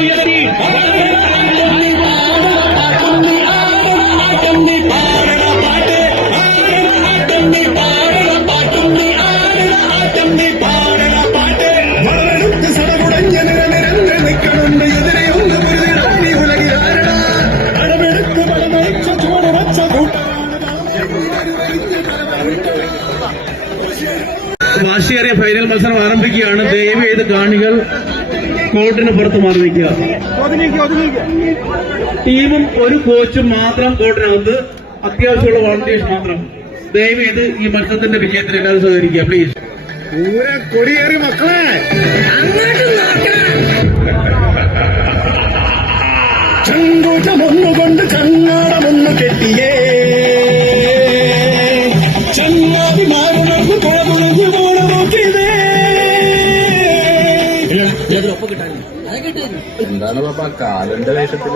اليتيم കോർട്ടിന് പുറത്ത് മാറി നിൽക്കുക. ടീമും ഒരു കോച്ചും മാത്രം കോർട്ടിനകത്ത് അത്യാവശ്യമുള്ള വോളണ്ടിയേഴ്സ് മാത്രം. ദയവ് ചെയ്ത് ഈ മത്സരത്തിന്റെ വിജയത്തിന് എല്ലാവരും സഹകരിക്കുക പ്ലീസ് പൂരെ കൊടിയേറി മക്കളെ. ചങ്കൂറ്റമൊന്നുകൊണ്ട് കെട്ടിയേ. ചങ്ങാതിമാരുണർന്ന് പോണ നോക്കിയതേ. എന്താണ് പാപ്പ? കാലന്റെ വേഷത്തിൽ.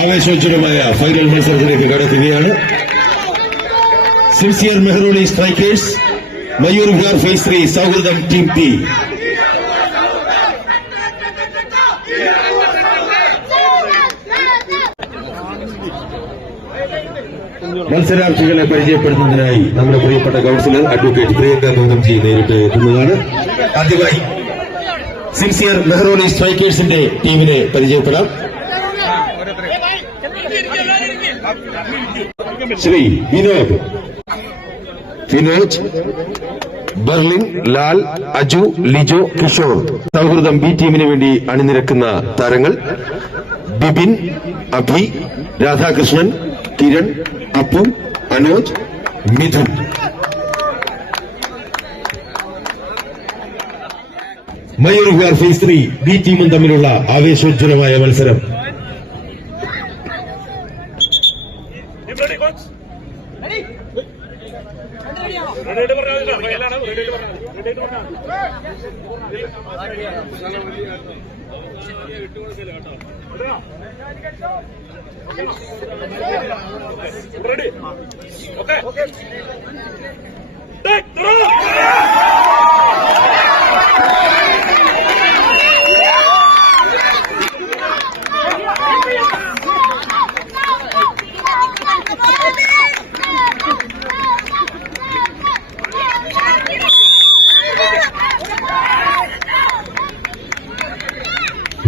ആവേശോജ്വലമായ ഫൈനൽ മത്സരത്തിലേക്ക് കടക്കുകയാണ്. Sincere Mehroni Strikers Mayur Vihar phase three Sauhrudam team P. മത്സരാർത്ഥികളെ പരിചയപ്പെടുത്തുന്നതിനായി നമ്മുടെ പ്രിയപ്പെട്ട കൗൺസിലർ അഡ്വക്കേറ്റ് പ്രിയങ്ക ഗൗതംജി നേരിട്ട് എത്തുന്നതാണ്. ആദ്യമായി സിൻസിയർ മെഹ്റോണി സ്ട്രൈക്കേഴ്സിന്റെ ടീമിനെ പരിചയപ്പെടാം. ശ്രീ വിനോദ്. വിനോജ് ബർലിൻ ലാൽ അജു ലിജോ കിഷോർ. സൗഹൃദം ബി ടീമിന് വേണ്ടി അണിനിരക്കുന്ന താരങ്ങൾ Bibin Abhi Radhakrishnan Kiran Appu Anoj Mithun. Mayur Vihar phase three B ടീമും തമ്മിലുള്ള ആവേശോജ്വലമായ മത്സരം.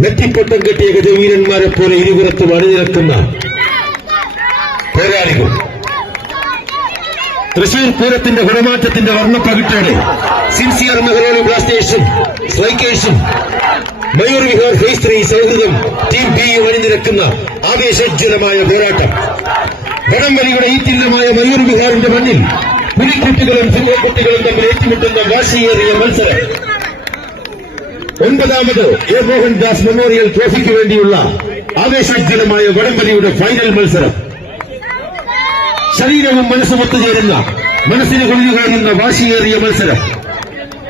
നെറ്റിപ്പട്ടം കെട്ടിയ ഗജവീരന്മാരെ പോലെ ഇരുപുറത്തും അണിനിരക്കുന്ന പോരാളികൾ. തൃശൂർ പൂരത്തിന്റെ ഗുണമാറ്റത്തിന്റെ വർണപ്പകിട്ടോടെ സിൻസിയർ മെഹ്റോണി ബ്ലാസ്റ്റേഴ്സും സ്ട്രൈക്കേഴ്സും Mayur Vihar phase three Sauhrudam team ബിയും അണിനിരക്കുന്ന ആവേശോജ്വലമായ പോരാട്ടം. വടംവലിയുടെ ഈ ഈറ്റില്ലമായ മയൂർ വിഹാറിന്റെ മണ്ണിൽ പുലിക്കുട്ടികളും സിംഹക്കുട്ടികളും തമ്മിൽ ഏറ്റുമുട്ടുന്ന വാശിയേറിയ മത്സരം. ഒൻപതാമത് എ മോഹൻദാസ് മെമ്മോറിയൽ ട്രോഫിക്ക് വേണ്ടിയുള്ള ആവേശജനമായ വടംവലിയുടെ ഫൈനൽ മത്സരം. ശരീരവും മനസ്സും ഒത്തുചേരുന്ന മനസ്സിന് കൊള്ളുകയാണെന്ന വാശിയേറിയ മത്സരം.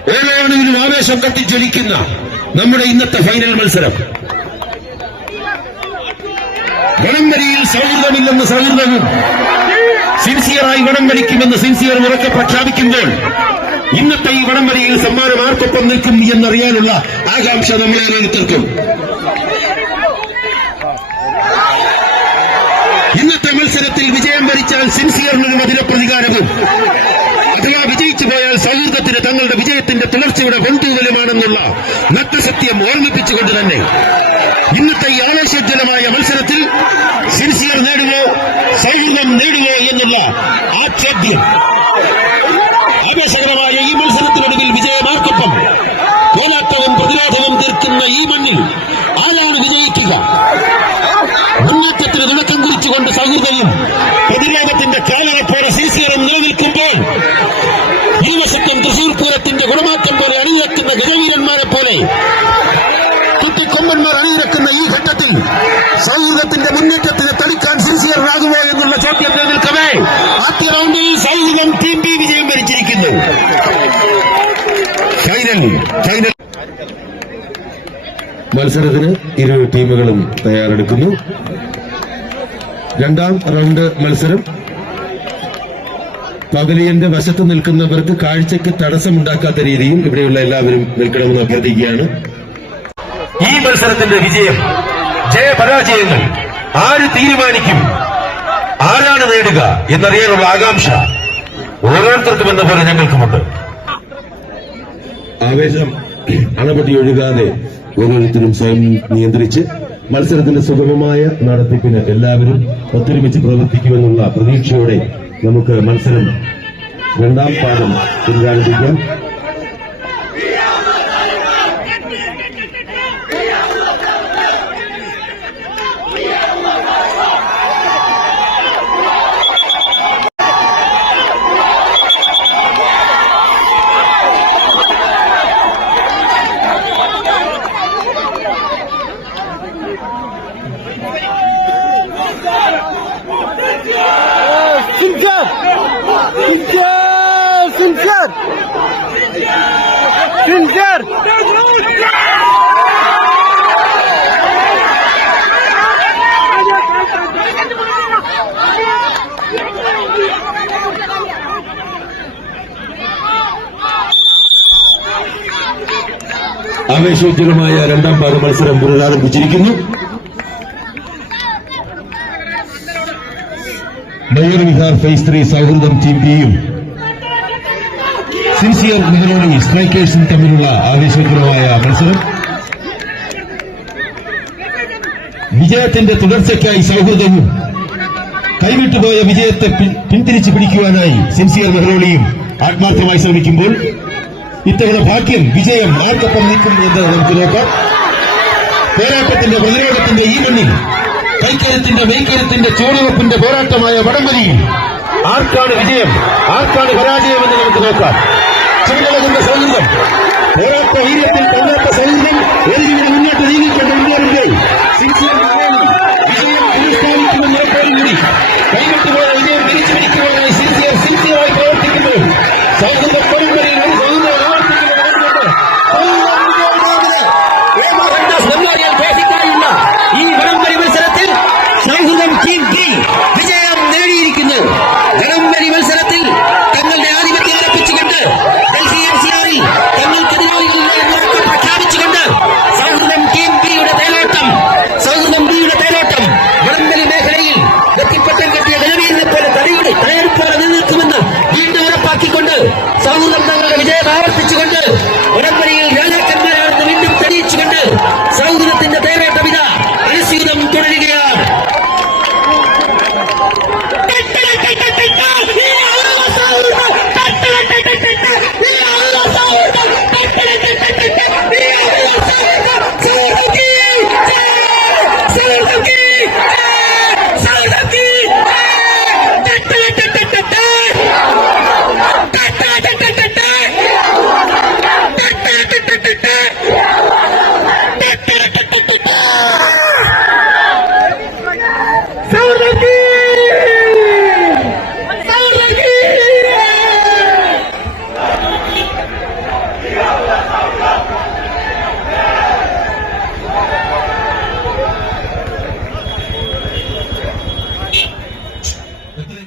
ഓരോ അണുവിനും ആവേശം കത്തിച്ചൊലിക്കുന്ന നമ്മുടെ ഇന്നത്തെ ഫൈനൽ മത്സരം. വടംവലിയിൽ സൗഹൃദമില്ലെന്ന് സൗഹൃദവും സിൻസിയറായി വടംവലിക്കുമെന്ന് സിൻസിയർ ഉറക്കെ പ്രഖ്യാപിക്കുമ്പോൾ ഇന്നത്തെ ഈ വടംവലിയിൽ സമ്മാനം ആർക്കൊപ്പം നിൽക്കും എന്നറിയാനുള്ള ആകാംക്ഷ നമ്മളെ ഓരോരുത്തർക്കും ഇന്നത്തെ മത്സരത്തിൽ വിജയം വരിച്ചാൽ സിൻസിയറിനും അതിന് പ്രതികാരവും. അഥവാ വിജയിച്ചു പോയാൽ സൗഹൃദത്തിന് തങ്ങളുടെ വിജയത്തിന്റെ തുടർച്ചയുടെ ബന്ധുവലുമാണെന്നുള്ള നഗ്നസത്യം ഓർമ്മിപ്പിച്ചുകൊണ്ട് തന്നെ ഇന്നത്തെ ഈ ആവേശോജ്വലമായ മത്സരത്തിൽ സിൻസിയർ നേടുവോ സൗഹൃദം നേടുവോ എന്നുള്ള ആ ചോദ്യം ആവേശകരമായ ഈ മത്സരത്തിനൊടുവിൽ വിജയമാർക്കൊപ്പം പോരാട്ടവും പ്രതിരോധവും തീർക്കുന്ന ഈ മണ്ണിൽ ആരാണ് വിജയിക്കുക മുന്നേറ്റത്തിന് തുടക്കം കുറിച്ചുകൊണ്ട് സൗഹൃദവും പ്രതിരോധത്തിന്റെ കാലറപ്പോടെ സിൻസിയറും നിലനിൽക്കുമ്പോൾ ഇരുവശത്തും തൃശൂർ പൂരത്തിന്റെ ഗുണമാറ്റം പോലെ അണിനിരക്കുന്ന ഗജവീരന്മാരെ പോലെ കുട്ടിക്കൊമ്പന്മാർ അണിനിരക്കുന്ന ഈ ഘട്ടത്തിൽ സൗഹൃദത്തിന്റെ മുന്നേറ്റത്തിന് തളിക്കാൻ സിൻസിയറിനാകുമോ എന്നുള്ള ചോദ്യം നിലനിൽക്കവേ. ആദ്യ റൗണ്ടിൽ സൗഹൃദം ടീം ബി വിജയം വരിച്ചിരിക്കുന്നു. ഫൈനൽ ഫൈനൽ മത്സരത്തിന് ഇരു ടീമുകളും തയ്യാറെടുക്കുന്നു. രണ്ടാം റൗണ്ട് മത്സരം. പവലിയന്റെ വശത്ത് നിൽക്കുന്നവർക്ക് കാഴ്ചയ്ക്ക് തടസ്സമുണ്ടാക്കാത്ത രീതിയിൽ ഇവിടെയുള്ള എല്ലാവരും നിൽക്കണമെന്ന് അഭ്യർത്ഥിക്കുകയാണ്. ഈ മത്സരത്തിന്റെ വിജയം ജയപരാജയങ്ങൾ ആര് തീരുമാനിക്കും ആരാണ് നേടുക എന്നറിയാനുള്ള ആകാംക്ഷ ഓരോരുത്തർക്കും എന്ന പോലെ ഞങ്ങൾക്കുമുണ്ട്. ആവേശം അണപൊട്ടി ഒഴുകാതെ ഓരോരുത്തരും സ്വയം നിയന്ത്രിച്ച് മത്സരത്തിന്റെ സുഗമമായ നടത്തിപ്പിന് എല്ലാവരും ഒത്തൊരുമിച്ച് പ്രവർത്തിക്കുമെന്നുള്ള പ്രതീക്ഷയോടെ നമുക്ക് മത്സരം രണ്ടാം പാദം പുനരാരംഭിക്കാം. Sincere! Sincere! ആവേശോജ്വലമായ രണ്ടാം പാദ മത്സരം പുനരാരംഭിച്ചിരിക്കുന്നു Mayur Vihar phase three Sauhrudam team ബിയും സിൻസിയർ നെഹ്റോണി സ്ട്രൈക്കേഴ്സും തമ്മിലുള്ള ആവേശകരമായ മത്സരം. വിജയത്തിന്റെ തുടർച്ചയ്ക്കായി സൗഹൃദവും കൈവിട്ടുപോയ വിജയത്തെ പിന്തിരിച്ചു പിടിക്കുവാനായി സിൻസിയർ നെഹ്റോണിയും ആത്മാർത്ഥമായി ശ്രമിക്കുമ്പോൾ ഇത്തവണ ഭാഗ്യം വിജയം ആർക്കൊപ്പം നിൽക്കും എന്ന് നമുക്ക് നോക്കാം. പോരാട്ടത്തിന്റെ പ്രതിരോധത്തിന്റെ ഈ മണ്ണിൽ കൈക്കരത്തിന്റെ മെയ്ക്കരത്തിന്റെ ചുവടുവെപ്പിന്റെ പോരാട്ടമായ വടംവലിയിൽ ആർക്കാണ് വിജയം ആർക്കാണ് പരാജയമെന്ന് നമുക്ക് നോക്കാം. ചുവടുകളുന്ന സൗഹൃദം പോരാട്ട വീര്യത്തിൽ തന്നാത്ത സൗഹൃദം